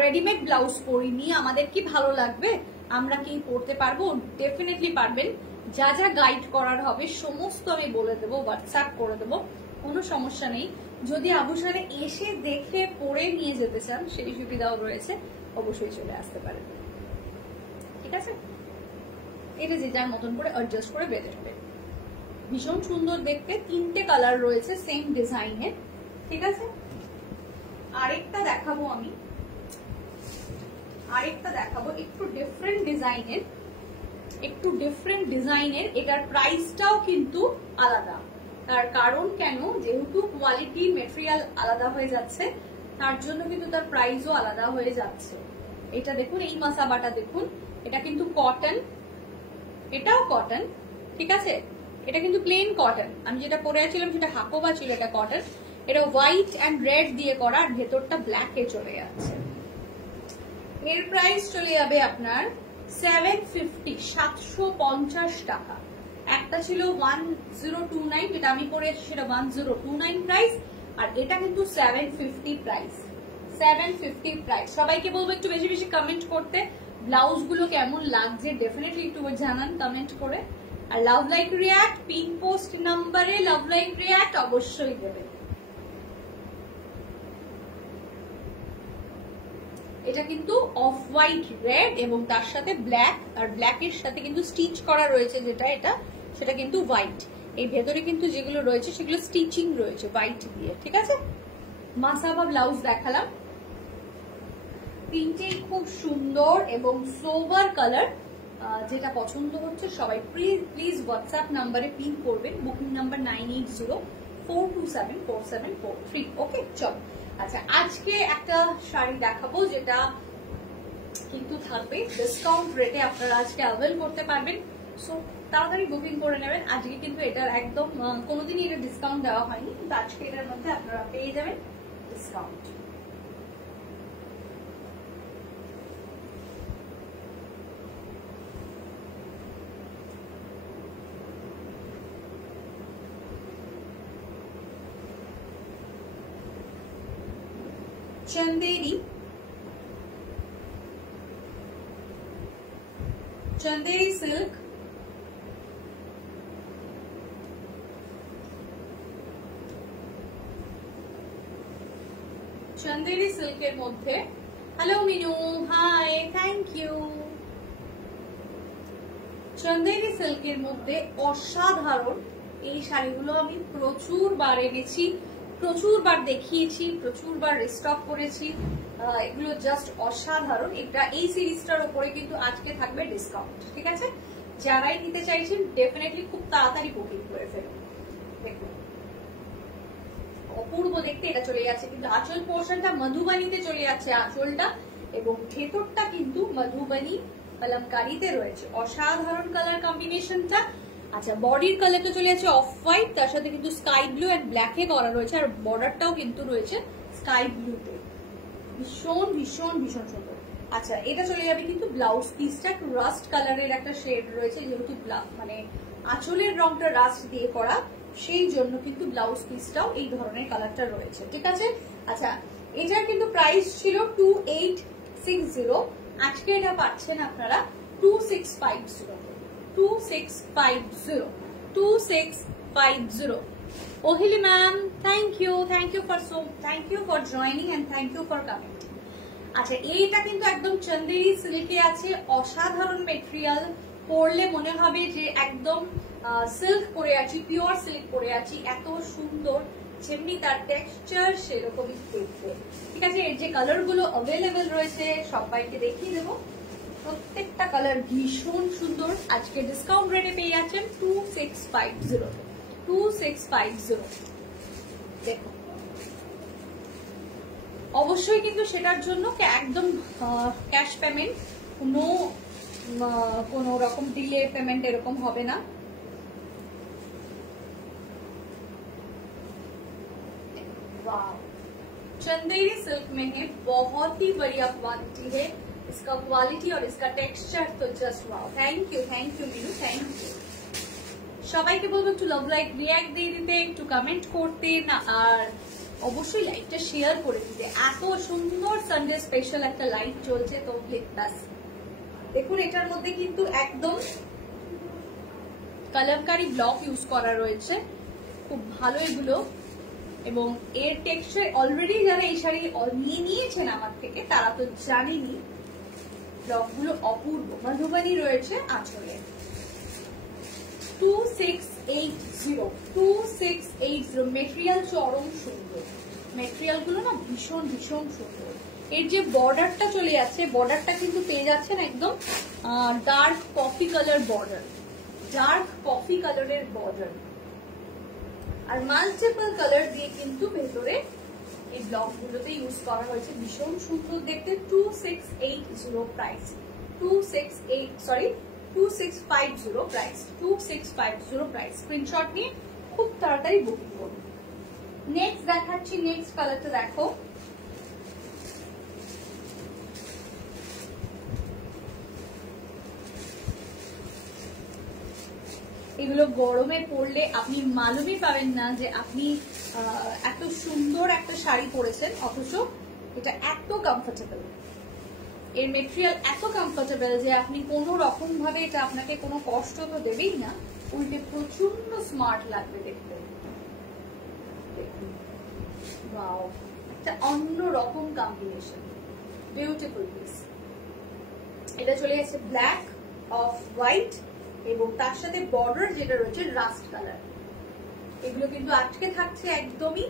রেডিমেড ব্লাউজ পরিনি, আমাদের কি ভালো লাগবে, আমরা কি পরতে পারবো, ডেফিনেটলি পারবেন। যা যা গাইড করার হবে সমস্ত আমি বলে দেবো, হোয়াটসঅ্যাপ করে দেবো, কোনো সমস্যা নেই। যদি আবুসারে এসে দেখে পরে নিয়ে যেতে চান, সেই সুবিধাও রয়েছে, অবশ্যই চলে আসতে পারেন। ঠিক আছে, এটা যে যার মতন করে অ্যাডজাস্ট করে বেঁধে নেবে। ভীষণ সুন্দর দেখতে, তিনটে কালার রয়েছে সেম ডিজাইনের। ঠিক আছে, আরেকটা দেখাবো আমি, একটু ডিফারেন্ট ডিজাইনের, এটার প্রাইসটাও কিন্তু আলাদা। তার কারণ কেন, যেহেতু কোয়ালিটি মেটেরিয়াল আলাদা হয়ে যাচ্ছে, তার জন্য কিন্তু তার প্রাইসও আলাদা হয়ে যাচ্ছে। এটা দেখুন, এই মাসাবাটা দেখুন, এটা কিন্তু কটন, এটাও কটন। ঠিক আছে, এটা কিন্তু প্লেন কটন। আমি যেটা পরে আছিলাম সেটা হাকোবা ছিল, এটা কটন। এটা হোয়াইট অ্যান্ড রেড দিয়ে করা, আর ভেতরটা ব্ল্যাকে চলে যাচ্ছে। এর প্রাইস চলে যাবে আপনার 750, 750 টাকা। একটা ছিল 1029, যেটা আমি পরে আছি সেটা 1029 প্রাইস, আর এটা কিন্তু 750 প্রাইস, 750 প্রাইস। সবাইকে বলবো একটু বেশি বেশি কমেন্ট করতে, ব্লাউজ গুলো কেমন লাগছে ডেফিনেটলি একটু জানান কমেন্ট করে। আর love like react, pin post নাম্বারে লাভ লাইক রিয়াক্ট অবশ্যই দেবেন। এটা কিন্তু অফ হোয়াইট রেড এবং তার সাথে ব্ল্যাক, আর ব্ল্যাকের সাথে কিন্তু স্টিচ করা রয়েছে, যেটা এটা সেটা কিন্তু হোয়াইট। এই ভেতরে কিন্তু যেগুলো রয়েছে সেগুলো স্টিচিং রয়েছে হোয়াইট দিয়ে। ঠিক আছে, মাসাবা ব্লাউজ দেখালাম, তিনটেই খুব সুন্দর এবং সোবার কালার। যেটা পছন্দ হচ্ছে সবাই প্লিজ হোয়াটসঅ্যাপ নাম্বারে পিন করবেন, বুকিং নাম্বার 9804274743। ওকে চল। আচ্ছা আজকে একটা শাড়ি দেখাবো যেটা কিন্তু থাকবে ডিসকাউন্ট রেটে, আপনারা আজকে অ্যাভেল করতে পারবেন। সো তাড়াতাড়ি বুকিং করে নেবেন। আজকে কিন্তু এটার একদম কোনোদিনই এটা ডিসকাউন্ট দেওয়া হয়নি, কিন্তু আজকে এটার মধ্যে আপনারা পেয়ে যাবেন ডিসকাউন্ট। चंदेरी सिल्क, चंदेरी सिल्केर मध्य। Hello Meenu, hi, thank you. Chanderi सिल्केर मध्य असाधारण এই শাড়িগুলো আমি প্রচুর বার এনেছি, প্রচুর বার দেখিয়েছি, প্রচুর বার রিস্টক করেছি। এগুলো জাস্ট অসাধারণ। এটা এই সিরিজটার উপরে কিন্তু আজকে থাকবে ডিসকাউন্ট, ঠিক আছে? যারাই নিতে চাইছেন ডেফিনেটলি খুব তাড়াতাড়ি বুকিং করে ফেলুন। দেখুন অপূর্ব দেখতে এটা চলে যাচ্ছে, কিন্তু আঁচল পোর্শনটা মধুবানিতে চলে যাচ্ছে আঁচলটা, এবং ভেতরটা কিন্তু মধুবানি কলমকারিতে রয়েছে। অসাধারণ কালার কম্বিনেশনটা। আচ্ছা বডির কালারটা চলে যাচ্ছে অফ হোয়াইট, তার সাথে কিন্তু স্কাই ব্লু এন্ড ব্ল্যাকে করা রয়েছে, আর বর্ডারটাও কিন্তু রয়েছে স্কাই ব্লুতে। ভীষণ ভীষণ ভীষণ সুন্দর। আচ্ছা এটা চলে যাবে কিন্তু ব্লাউজ পিসটা রাস্ট কালারের একটা শেড রয়েছে, যেহেতু মানে আঁচলের রংটা রাস্ট দিয়ে করা, সেই জন্য কিন্তু ব্লাউজ পিসটাও এই ধরনের কালারটা রয়েছে, ঠিক আছে? আচ্ছা এটার কিন্তু প্রাইস ছিল 2860, আজকে এটা পাচ্ছেন আপনারা 2650। ওহিলি ma'am thank you for joining and thank you for comment. আচ্ছা এইটা কিন্তু একদম চন্দেরি সিল্কে আছে, অসাধারণ মেটেরিয়াল, পরলে মনে হবে যে একদম সিল্ক পরে আছি, পিওর সিল্ক পরে আছি। এত সুন্দর, যেমনি তার টেক্সচার সেরকমই দেখতে, ঠিক আছে? এর যে কালার গুলো অ্যাভেলেবেল রয়েছে সবাইকে দেখিয়ে দেবো। প্রত্যেকটা কালার ভীষণ সুন্দর। আজকে ডিসকাউন্ট রেটে পেয়ে যাচ্ছেন 2650। দেখুন অবশ্যই কিন্তু সেটার জন্য একদম ক্যাশ পেমেন্ট, কোনো রকম ডিলে পেমেন্ট এরকম হবে না। चंदेरी सिल्क में है, बहुत ही बढ़िया क्वालिटी है, इसका क्वालिटी और इसका टेक्सचर तो just wow. Thank you Meenu, thank you. সবাইকে বলবো একটু লাভ লাইক রিঅ্যাক্ট দিয়ে দিতে, একটু কমেন্ট করতে না, আর অবশ্যই লাইভটা শেয়ার করে দিতে। এত সুন্দর সানডে স্পেশাল একটা লাইভ চলছে, তো ব্যাস দেখুন এটার মধ্যে কিন্তু একদম কলমকারি ব্লক ইউজ করা রয়েছে, খুব ভালো এগুলো। এবং এর টেক্সচার অলরেডি যারা এই শাড়ি নিয়ে নিয়েছেন আমার থেকে তারা তো জানেনি, ব্লকগুলো অপূর্ব। মধুবানি রয়েছে আঁচলে। 2680 মেটেরিয়াল চরম সুন্দর, মেটেরিয়াল গুলো না ভীষণ ভীষণ সুন্দর। এর যে বর্ডারটা চলে যাচ্ছে, বর্ডারটা কিন্তু পেয়ে যাচ্ছেন একদম dark coffee colour border, dark coffee কালারের বর্ডার, আর মাল্টিপল কালার দিয়ে কিন্তু ভেতরে এই ব্লক গুলোতে ইউজ করা হয়েছে। ভীষণ সুন্দর দেখতে। 2650 প্রাইস, 2650 প্রাইস, 2650 প্রাইস। স্ক্রিনশট নিয়ে খুব তাড়াতাড়ি বুকিং করুন। নেক্সট দেখাচ্ছি, নেক্সট কালারটা দেখো। এগুলো গরমে পরলে আপনি মালুমই পাবেন না যে আপনি এত সুন্দর একটা শাড়ি পরেছেন, অথচ এটা এত কমফোর্টেবল। এর মেটেরিয়াল এত কমফোর্টেবল যে আপনি কোনো রকম ভাবে এটা আপনাকে কোনো কষ্ট তো দেবেই না, উল্টে প্রচন্ড স্মার্ট লাগবে দেখতে। ওয়াও, একটা অন্য রকম কম্বিনেশন, বিউটিফুল পিস। এটা চলে গেছে ব্ল্যাক অফ হোয়াইট এবং তার সাথে বর্ডার যেটা রয়েছে রাস্ট কালার। এগুলো কিন্তু আজকে থাকছে একদমই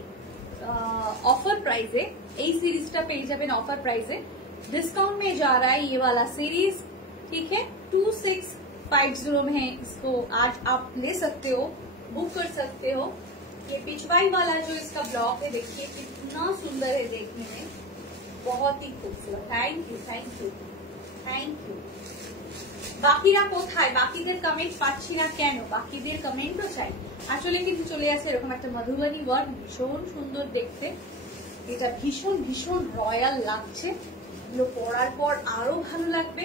ऑफर प्राइस है। এই সিরিজটা পেয়ে যাবেন ऑफर प्राइस है। डिस्काउंट में जा रहा है ये वाला सीरीज, ठीक है। 2650 में है, इसको आज आप ले सकते हो, बुक कर सकते हो। ये पिछवाई वाला जो इसका ब्लॉक है, देखिए कितना सुंदर है देखने में, बहुत ही खूबसूरत। Thank you thank you thank you. বাকিরা কোথায়? বাকিদের কমেন্ট পাচ্ছি না কেন? বাকিদের কমেন্টও চাই। আসলে কিন্তু চলে আসে এরকম একটা মধুবনী ওয়ার্ক, ভীষণ সুন্দর দেখতে, এটা ভীষণ ভীষণ রয়্যাল লাগছে। এগুলো পরার পর আরো ভালো লাগবে,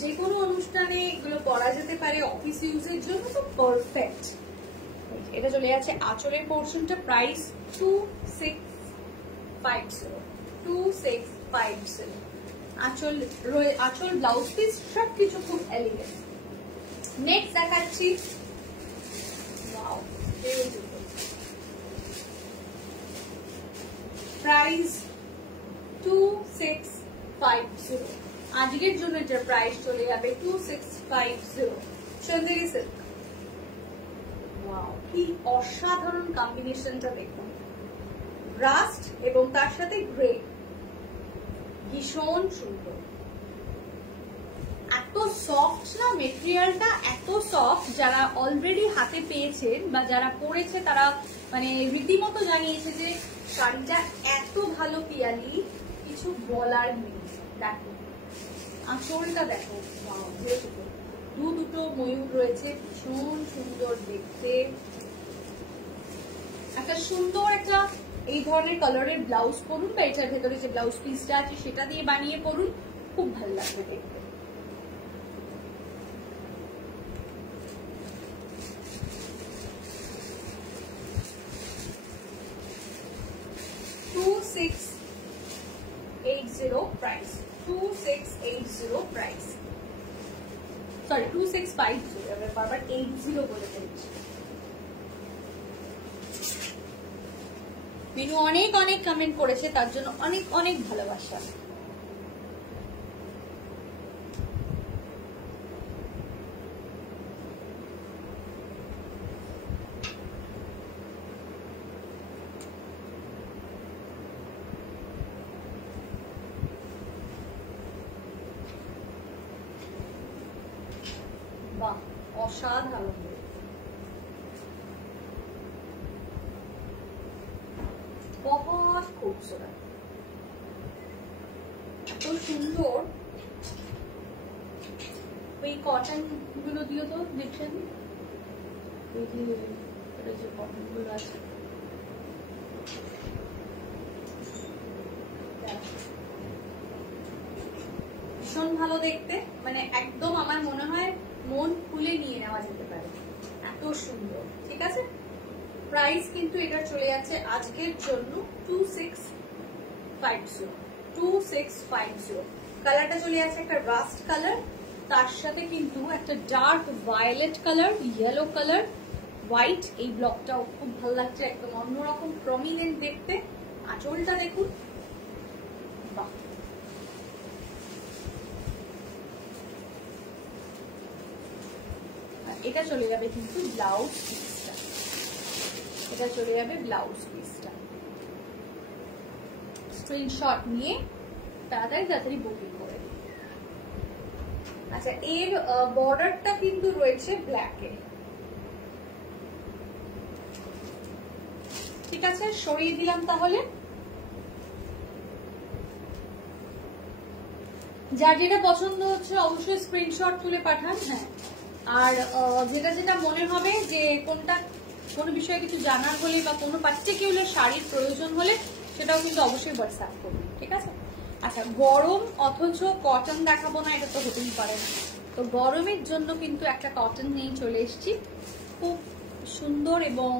যে কোনো অনুষ্ঠানে এগুলো পরা যেতে পারে, অফিস ইউজের জন্য তো পারফেক্ট। এটা চলে যাচ্ছে আঁচলের পোর্শনটা, প্রাইস 2650। আঁচল ব্লাউজ পিস সবকিছু খুব এলিগেন্ট। নেক্সট দেখাচ্ছি, ওয়াও বিউটিফুল, প্রাইস 2650। আজকের জন্য এটার প্রাইস চলে যাবে 2650। চন্দেরি সিল্ক, ওয়াও কি অসাধারণ কম্বিনেশনটা দেখুন, রাস্ট এবং তার সাথে গ্রে, ভীষণ সুন্দর। এত সফট না মেটেরিয়ালটা, এত সফট, যারা অলরেডি হাতে পেয়েছেন বা যারা পরেছে তারা মানে রীতিমতো জানিয়েছে যে শাড়িটা এত ভালো পিয়ালি, কিছু বলার নেই। দেখো আঁচলটা দেখো, দুটো ময়ূর রয়েছে, ভীষণ সুন্দর দেখতে। একটা সুন্দর একটা এই ধরনের কালারের ব্লাউজ পরুন, বা এটার ভেতরে যে ব্লাউজ পিসটা আছে সেটা দিয়ে বানিয়ে পরুন, খুব ভালো লাগবে দেখতে। প্রাইস 2680 প্রাইস, সরি 2650, আমি বারবার 80 বলে ফেলছি। মেনু অনেক অনেক কমেন্ট করেছে, তার জন্য অনেক অনেক ভালোবাসা। বাহ অসাধারণ, बहुत खूबसूरत, এত সুন্দর। ওই কটন গুলো দিও তো, দেখছেন এই যে কটন গুলো আছে, ভীষণ ভালো দেখতে, মানে একদম আমার মনে হয় মন খুলে নিয়ে নেওয়া যেতে পারে, এত সুন্দর। ঠিক আছে, প্রাইস কিন্তু এটা চলে যাচ্ছে আজকের জন্য 2650। কালারটা চলে যাচ্ছে একটা রাস্ট কালার, তার সাথে কিন্তু একটা dark violet colour, yellow colour, white. এই ব্লকটাও খুব ভালো লাগছে, একদম অন্যরকম প্রমিনেন্ট দেখতে। আঁচলটা দেখুন, বাহ এটা চলে যাবে কিন্তু ব্লাউজ পিসটা, এটা চলে যাবে ব্লাউজ পিসটা। স্ক্রিনশট নিয়ে তাড়াতাড়ি তাড়াতাড়ি বুকিং করে দিন। আচ্ছা, এর বর্ডারটা কিন্তু রয়েছে ব্ল্যাকে, ঠিক আছে, সরিয়ে দিলাম। তাহলে যার যেটা পছন্দ হচ্ছে অবশ্যই স্ক্রিনশট তুলে পাঠান। হ্যাঁ, আর যেটা যেটা মনে হবে যে কোনটা কোনো বিষয়ে কিছু জানার হলে বা কোনো পার্টিকুলার শাড়ির প্রয়োজন হলে সেটাও কিন্তু অবশ্যই হোয়াটসঅ্যাপ করবেন, ঠিক আছে। আচ্ছা, গরম অথচ কটন দেখাবো না, এটা তো হতেই পারে না। তো গরমের জন্য কিন্তু একটা কটন নিয়ে চলে এসেছি, খুব সুন্দর এবং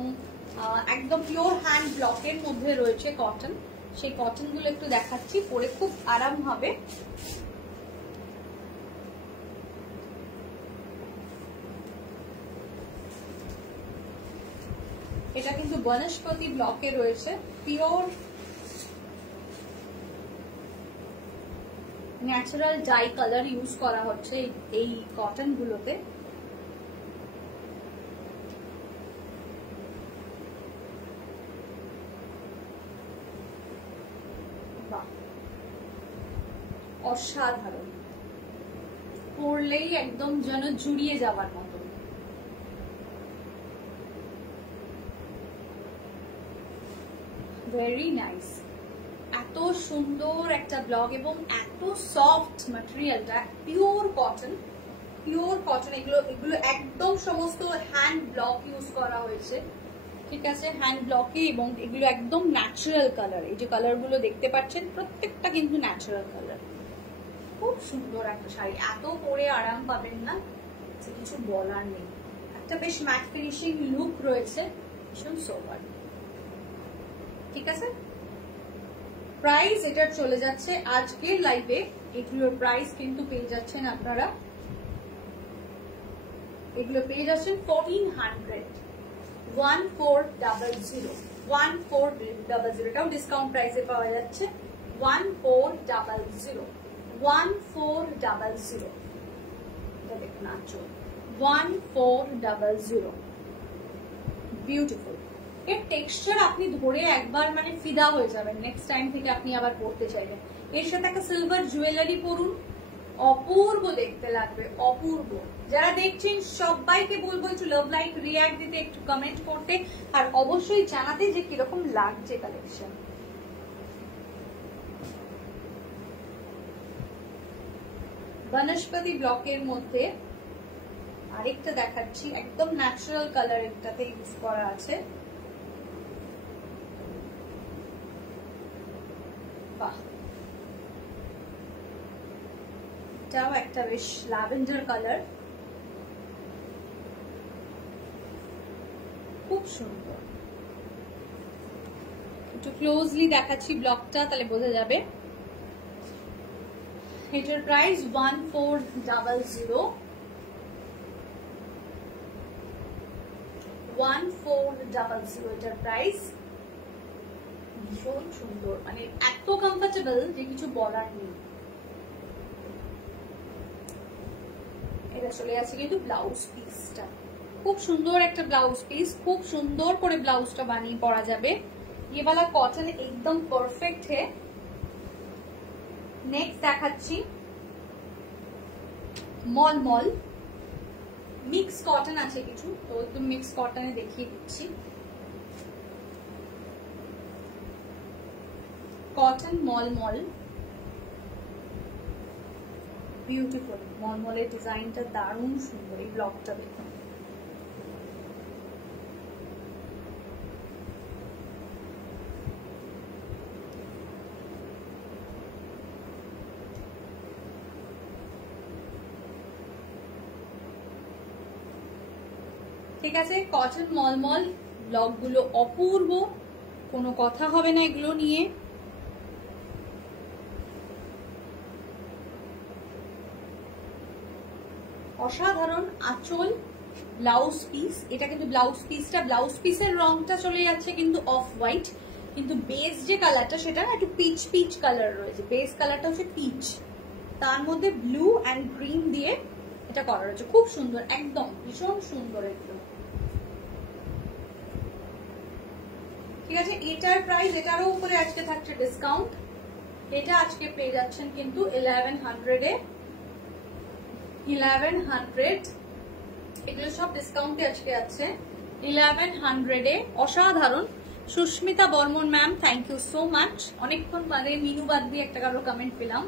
একদম পিওর হ্যান্ড ব্লকের মধ্যে রয়েছে কটন। সেই কটন গুলো একটু দেখাচ্ছি, পরে খুব আরাম হবে। এটা কিন্তু বনস্পতি ব্লকে রয়েছে, pure natural die colour use করা হচ্ছে এই কটন গুলোতে। অসাধারণ, পরলেই একদম যেন জুড়িয়ে যাওয়ার মতো। ভেরি নাইস, এত সুন্দর একটা ব্লগ এবং এত সফট ম্যাটেরিয়ালটা, পিওর কটন, পিওর কটন। এগুলো একদম সমস্ত হ্যান্ড ব্লক ইউজ করা হয়েছে, ঠিক আছে, হ্যান্ড ব্লকে, এবং এগুলো একদম ন্যাচারাল কালার। এই যে কালার গুলো দেখতে পাচ্ছেন প্রত্যেকটা কিন্তু ন্যাচারাল কালার। খুব সুন্দর একটা শাড়ি, এত পরে আরাম পাবেন না, কিছু বলার নেই। একটা বেশ ম্যাট ফিনিশিং লুক রয়েছে, ভীষণ সোবার, ঠিক আছে। প্রাইস এটার চলে যাচ্ছে আজকের লাইভে, এগুলোর প্রাইস কিন্তু পেয়ে যাচ্ছেন আপনারা, এগুলো পেয়ে যাচ্ছেন 1400, 1400, 1400, এটাও ডিসকাউন্ট প্রাইসে পাওয়া যাচ্ছে 1400, 1400, এটা দেখুন আঁচল 1400, বিউটিফুল। এর টেক্সচার আপনি ধরে একবার মানে ফিদা হয়ে যাবেন, নেক্সট টাইম থেকে আপনি আবার পরতে চাইবেন। এর সাথে একটা সিলভার জুয়েলারি পরুন, অপূর্ব দেখতে লাগবে, অপূর্ব। যারা দেখছেন সবাইকে বলবো একটু লাভ লাইক রিঅ্যাক্ট দিতে, একটু কমেন্ট করতে, আর অবশ্যই জানাতে যে কিরকম লাগছে কালেকশন। বনস্পতি ব্লকের মধ্যে আরেকটা দেখাচ্ছি, একদম ন্যাচারাল কালার একটাতে ইউজ করা আছে। বাহ, এটাও একটা বেশ ল্যাভেন্ডার কালার, খুব সুন্দর। একটু ক্লোজলি দেখাচ্ছি ব্লকটা, তাহলে বোঝা যাবে। এটার প্রাইস 1400, 1400 এটার প্রাইস। ভীষণ সুন্দর, মানে এত কমফোর্টেবল যে কিছু বলার নেই। এটা চলে যাচ্ছে কিন্তু ব্লাউজ পিসটা, খুব সুন্দর একটা ব্লাউজ পিস, খুব সুন্দর করে ব্লাউজটা বানিয়ে পরা যাবে। ये वाला कॉटन एकदम परफेक्ट है। नेक्स्ट দেখাচ্ছি মলমল, মিক্স কটন আছে কিছু, তো একদম মিক্স কটনে দেখিয়ে দিচ্ছি। Cotton মলমল, beautiful. মলমলের ডিজাইনটা দারুণ সুন্দর, এই ব্লকটা দেখুন। ঠিক আছে, কটন মলমল ব্লকগুলো অপূর্ব, কোনো কথা হবে না এগুলো নিয়ে। অসাধারণ আঁচল, ব্লাউজ পিস। এটা কিন্তু ব্লাউজ পিসটা, ব্লাউজ পিসের রংটা চলে যাচ্ছে কিন্তু অফ হোয়াইট, কিন্তু বেস যে কালারটা সেটা একটু পিচ পিচ কালার রয়েছে। বেস কালারটা হচ্ছে পিচ, তার মধ্যে ব্লু অ্যান্ড গ্রিন দিয়ে এটা করা রয়েছে, খুব সুন্দর, একদম ভীষণ সুন্দর এগুলো। ঠিক আছে, এটার প্রাইস, এটারও উপরে আজকে থাকছে ডিসকাউন্ট। এটা আজকে পেয়ে যাচ্ছেন কিন্তু 1100 এ, 1100। এগুলো সব ডিসকাউন্টে আজকে আছে 1100 এ। অসাধারণ। Sushmita Barman ma'am, thank you so much. অনেকক্ষণ বাদে মিনু বাদ দিয়ে একটা কারো কমেন্ট পেলাম,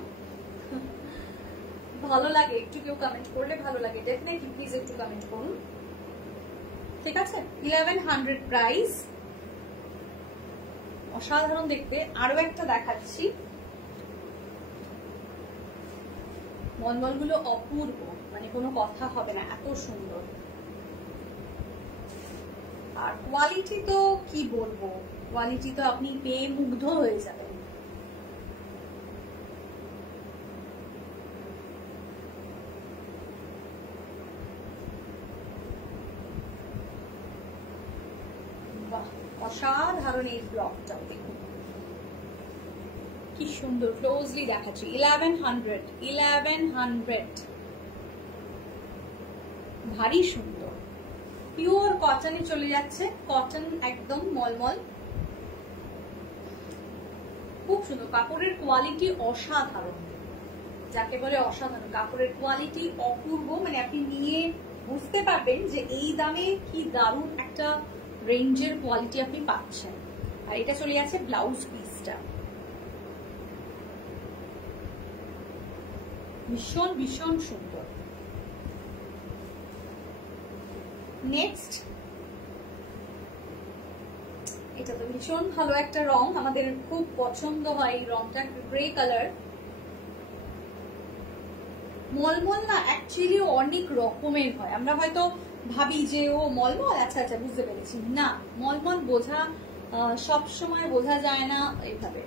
ভালো লাগে। একটু কেউ কমেন্ট করলে ভালো লাগে, ডেফিনেটলি প্লিজ একটু কমেন্ট করুন। ঠিক আছে, 1100 প্রাইস, অসাধারণ দেখতে। আরো একটা দেখাচ্ছি, মলমল গুলো অপূর্ব, মানে কোনো কথা হবে না, এত সুন্দর। আর কোয়ালিটি তো কি বলবো, কোয়ালিটি তো আপনি পেয়ে মুগ্ধ হয়ে যাবেন। বাহ, অসাধারণ এই ব্লকটাও দেখুন কি সুন্দর। ক্লোজলি দেখাচ্ছি, 1100, 1100, ভারী সুন্দর। পিওর কটনে চলে যাচ্ছে, কটন একদম মলমল, খুব সুন্দর। কাপড়ের কোয়ালিটি অসাধারণ, যাকে বলে অসাধারণ। কাপড়ের কোয়ালিটি অপূর্ব, মানে আপনি নিয়ে বুঝতে পারবেন যে এই দামে কি দারুণ একটা রেঞ্জের কোয়ালিটি আপনি পাচ্ছেন। আর এটা চলে যাচ্ছে ব্লাউজ পিসটা, ভীষণ ভীষণ সুন্দর। নেক্সট, এটা তো ভীষণ ভালো একটা রং, আমাদের খুব পছন্দ হয় এই রংটা, গ্রে কালার। মলমল না অ্যাকচুয়ালি অনেক রকমের হয়, আমরা হয়তো ভাবি যে ও মলমল, আচ্ছা আচ্ছা বুঝতে পেরেছি। না, মলমল বোঝা সব সময় বোঝা যায় না এইভাবে,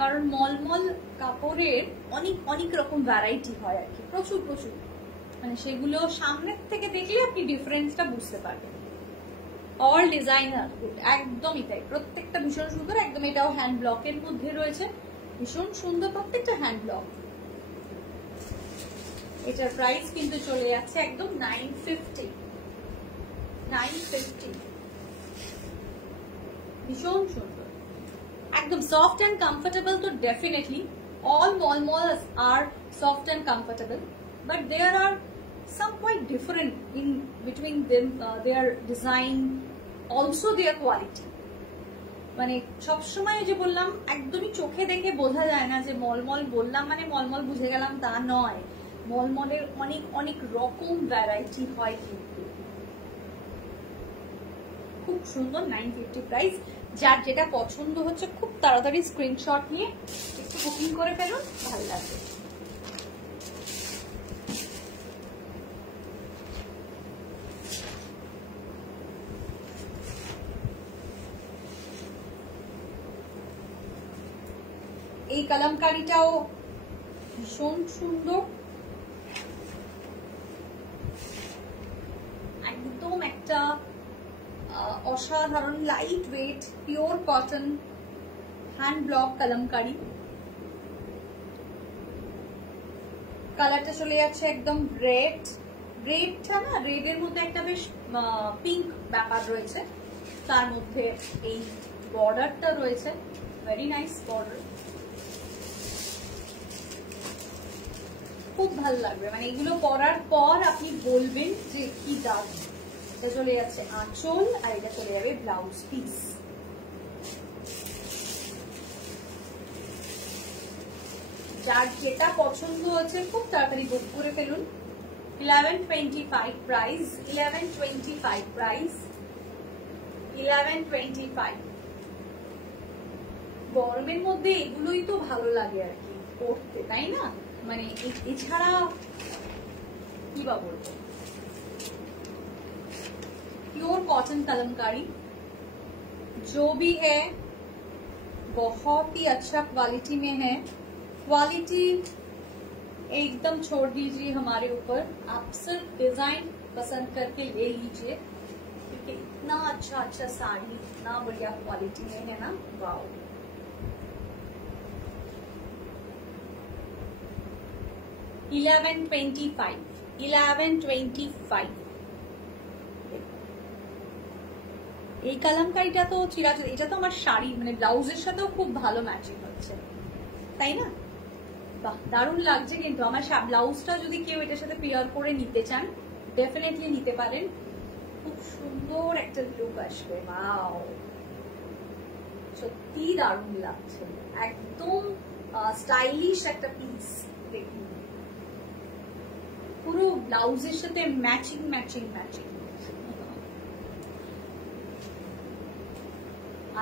কারণ মলমল কাপড়ের অনেক অনেক রকম ভ্যারাইটি হয় আর কি, প্রচুর প্রচুর, মানে সেগুলো সামনের থেকে দেখলে আপনি ডিফারেন্সটা বুঝতে পারবেন। অল ডিজাইনার গুড, একদমই তাই, প্রত্যেকটা ভীষণ সুন্দর। একদম এটাও হ্যান্ড ব্লকের মধ্যে রয়েছে, ভীষণ সুন্দর প্রত্যেকটা হ্যান্ড ব্লক। এটার প্রাইস কিন্তু চলে যাচ্ছে একদম 950, 950, ভীষণ সুন্দর, একদম সফট এন্ড কমফোর্টেবল। তো definitely all malls are soft and comfortable, but there are some quite different in between them, their design, also their quality. মানে সবসময় যে বললাম একদমই চোখে দেখে বোঝা যায় না যে মলমল বললাম মানে মলমল বুঝে গেলাম, তা নয়। মলমলের অনেক অনেক রকম ভ্যারাইটি হয়, কিন্তু খুব সুন্দর। 950 প্রাইস। যার যেটা পছন্দ হচ্ছে খুব তাড়াতাড়ি স্ক্রিনশট নিয়ে একটু বুকিং করে ফেলুন, ভালো লাগবে। এই কালামকারিটাও ভীষণ সুন্দর, একদম একটা অসাধারণ light weight pure cotton hand block kalamkari. কালারটা চলে যাচ্ছে একদম রেড, রেডটা না, রেডের মধ্যে একটা বেশ পিঙ্ক ব্যাপার রয়েছে, তার মধ্যে এই বর্ডারটা রয়েছে, ভেরি নাইস বর্ডার, খুব ভালো লাগবে। মানে এগুলো পরার পর আপনি বলবেন যে কি দারুণ। এটা চলে যাচ্ছে আঁচল, আর এটা চলে যাবে ব্লাউজ পিস। যার যেটা পছন্দ হচ্ছে খুব তাড়াতাড়ি বুক করে ফেলুন। 1125 প্রাইস, 1125 প্রাইস, 1125। গরমের মধ্যে এগুলোই তো ভালো লাগে আর কি পড়তে, তাই না? মানে এছাড়া কি বা বলবো। प्योर कॉटन कलमकारी, जो भी है बहुत ही अच्छा क्वालिटी में है। क्वालिटी एकदम छोड़ दीजिए हमारे ऊपर, आप सिर्फ डिजाइन पसंद करके ले लीजिए, क्योंकि इतना अच्छा अच्छा साड़ी इतना बढ़िया क्वालिटी में है ना, वाओ। $1125 এই কালামকারিটা তো চিরাচরিত, এটা তো আমার শাড়ি মানে ব্লাউজের সাথেও খুব ভালো ম্যাচিং হচ্ছে, তাই না? বাহ, দারুণ লাগছে। কিন্তু আমার ব্লাউজটা যদি কেউ এটার সাথে পেয়ার করে নিতে চান ডেফিনেটলি নিতে পারেন, খুব সুন্দর একটা লুক আসবে। ওয়াও, সত্যি দারুণ লাগছে, একদম স্টাইলিশ একটা পিস। দেখুন পুরো ব্লাউজের সাথে ম্যাচিং ম্যাচিং ম্যাচিং।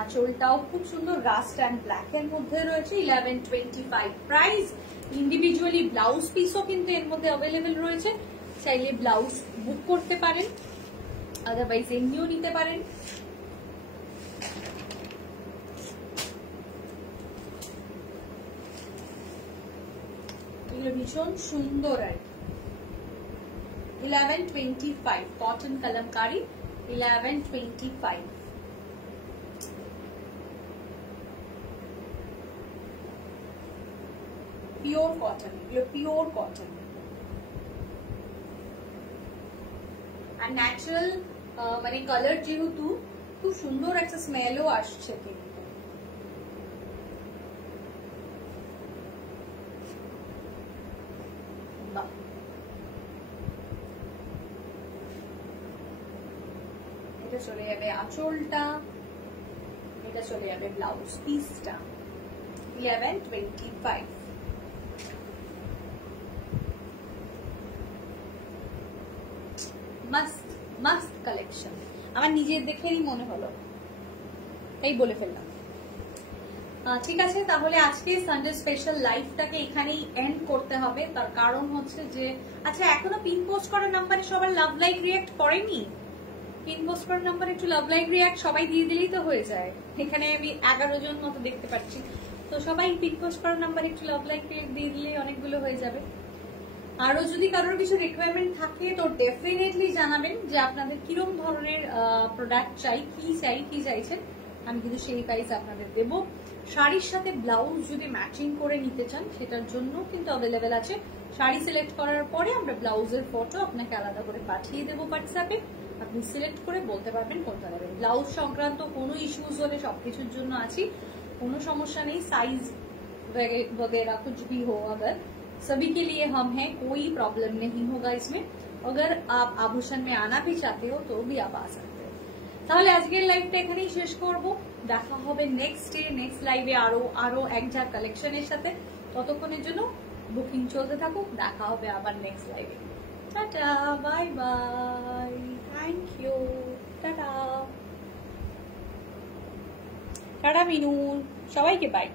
আঁচলটাও খুব সুন্দর, রাস্ট অ্যান্ড ব্ল্যাক এর মধ্যে রয়েছে। 1125 প্রাইস। ইন্ডিভিজুয়ালি ব্লাউজ পিসও কিন্তু এর মধ্যে অ্যাভেলেবেল রয়েছে, চাইলে ব্লাউজ বুক করতে পারেন, আদারওয়াইজ এমনিও নিতে পারেন। এগুলো ভীষণ সুন্দর আর কি। 1125 কটন কালামকারি, 1125। পিওর কটন, এগুলো পিওর কটন আর ন্যাচারাল, মানে কালার যেহেতু খুব সুন্দর একটা স্মেলও আসছে কিন্তু। বাহ, এটা চলে যাবে আঁচলটা, এটা চলে যাবে ব্লাউজ পিসটা। 1125। মাস্ট মাস্ট কালেকশন, আমার নিজের দেখেই মনে হলো, তাই বলে ফেললাম। ঠিক আছে, তাহলে আজকে সানডে স্পেশাল লাইভটাকে এখানেই এন্ড করতে হবে। তার কারণ হচ্ছে যে, আচ্ছা এখনো পিন পোস্ট করার নাম্বারে সবার লাভ লাইক রিয়াক্ট করেনি? পিন পোস্ট করার নাম্বারে একটু লাভ লাইক রিয়াক্ট সবাই দিয়ে দিলেই তো হয়ে যায়। এখানে আমি 11 জন মতো দেখতে পাচ্ছি, তো সবাই পিন পোস্ট করার নাম্বারে একটু লাভ লাইক রিয়াক্ট দিয়ে দিলে অনেকগুলো হয়ে যাবে। আরো যদি কারোর কিছু রিকোয়ারমেন্ট থাকে তো ডেফিনেটলি জানাবেন যে আপনাদের কিরকম ধরনের প্রোডাক্ট চাই, কি চাইছেন, আমি কিন্তু সেই প্রাইস আপনাদের দেবো। শাড়ির সাথে ব্লাউজ যদি ম্যাচিং করে নিতে চান সেটার জন্য কিন্তু অ্যাভেলেবেল আছে। শাড়ি সিলেক্ট করার পরে আমরা ব্লাউজের ফটো আপনাকে আলাদা করে পাঠিয়ে দেবো হোয়াটসঅ্যাপে, আপনি সিলেক্ট করে বলতে পারবেন কোনটা নেবেন। ব্লাউজ সংক্রান্ত কোনো ইস্যুজ হলে সবকিছুর জন্য আছি, কোনো সমস্যা নেই। সাইজ वगैरह कुछ भी हो अगर सभी के लिए हम हैं, कोई प्रॉब्लम नहीं होगा इसमें। अगर आप आभूषण में आना भी चाहते हो तो भी आप आ सकते हो। তাহলে আজকের লাইভটা এখানেই শেষ করব, দেখা হবে নেক্সট লাইভে আরো এক ঝাঁক কালেকশনের সাথে। ততক্ষণের জন্য বুকিং চলতে থাকুক, দেখা হবে আবার নেক্সট লাইভে। Tata, bye bye, thank you, tata tata Minu, সবাইকে বাই।